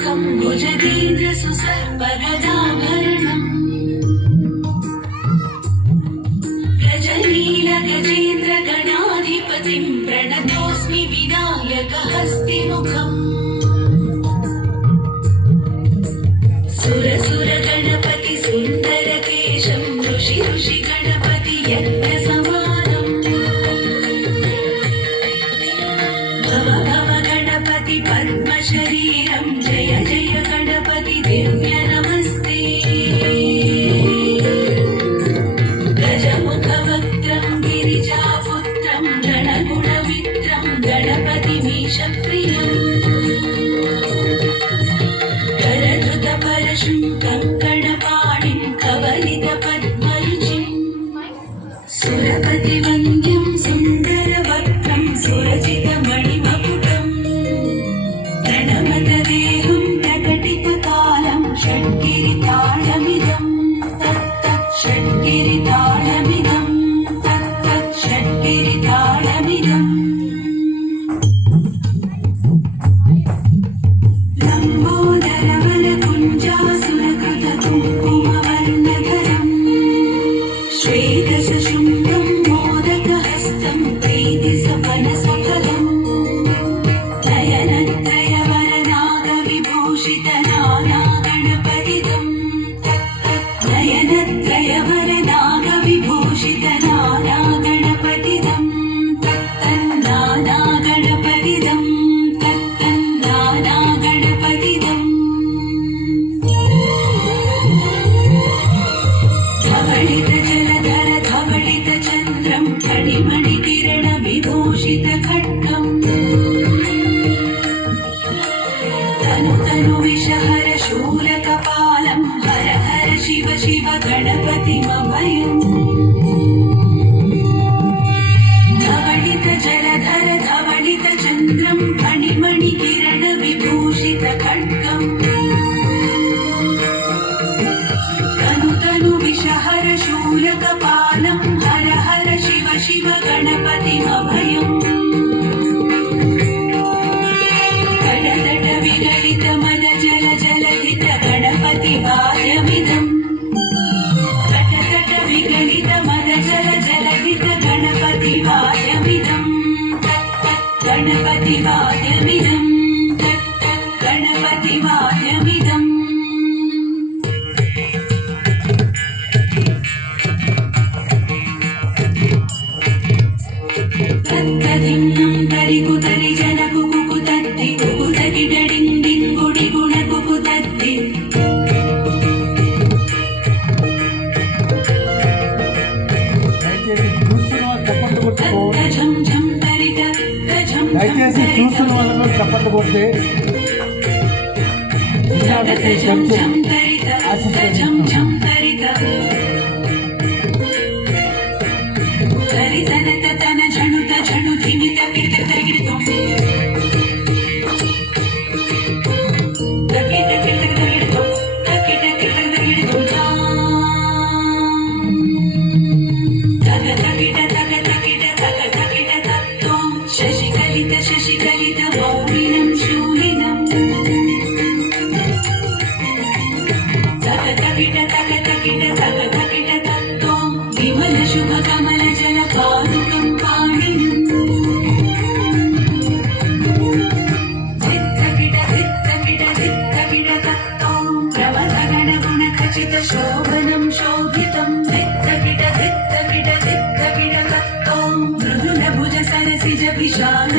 मुखं भुजगेन्द्र सुसर्पगदाभरणम् गजनील गजेन्द्र गणाधिपतिं प्रणतोऽस्मि विनायक हस्तिमुखम् सुरसुर गणपति सुन्दर केशं ऋषि ऋषि गणपति यज्ञ समानम् भव भव गणपति पद्म शरीरं जय जय गणपति दिव्य नमस्ते गजमुखवक्त्रं गिरिजापुत्रं गणगुणमित्रं गणपतिमीशप्रियम् करधृतपरशुं कङ्कणपाणिं कवलितपद्मरुचिं सुरपतिवन्द्यं सुन्दरवक्त्रं सुरचितमणिमकुटम् प्रणमतदेहं प्रकटितकालं षड्गिरिताळमिदं तत्तत् षड्गिरिताळमिदं तत्तत् षड्गिरिताळमिदम् लम्बोदरवरकुञ्जासुरकृतकुङ्कुमवर्णधरम् श्वेतसशुम्भं मोदकहस्तं प्रीतिसपनसफलम् नयनत्रयवरनागविभूषितनानागणपतिदं नयनत्रयवरनागविभूषितनानागणपतिदं तत्तन्नानागणपतिदं तत्तन्नानागणपतिदम् धवलितजलधर धवलितचन्द्रं फणिमणिकिरणविभूषितखड्गम् तनु तनु विषहर शूलकपालं हर हर शिव शिव गणपतिमभयम् धवलितजलधर धवलितचन्द्रं फणिमणिकिरणविभूषितखड्गम् तनु तनु विषहर शूलकपालं हर हर शिव शिव गणपतिमभयम् गडदड विगलित मद जल जलधित गणपतिवाद्यमिदम् गडदड विगलित मद जल जलधित गणपतिवाद्यमिदम् तत्तत् गणपतिवाद्यमिदम् तत्तत् गणपतिवाद्यमिदम् तत्तदिन्नं तरिकुतरि जनकुकुतत्ति कुकुतगिडडिङ्डिङ्गुडिगुणकुकुतत्ति तत्तझं झं तरित तझं దయచేసి చూస్తున్న వాళ్ళను చప్పట్లు కొడితే झं झं तरित तझं झं तरित तरितनत तन झणुत झणु धिमित किट तगिड़तो तकिट किट तगिड़तो तकिट किट तगिड़तो तग तकिट तग तकिट तग तकिट तत्तो शशिकलित शशिकलित मौलिनं शूलिनं तग तकिट तग तकिट तग तकिट तत्तो विमल शुभ कमल जल पादुकं पाणिनं धित्तकिट धित्तकिट धित्तकिट तत्तो प्रमथगणगुणखचित शोभनं शोभितं धित्तकिट धित्तकिट धित्तकिट तत्तो मृदुल भुज सरसिज विशाल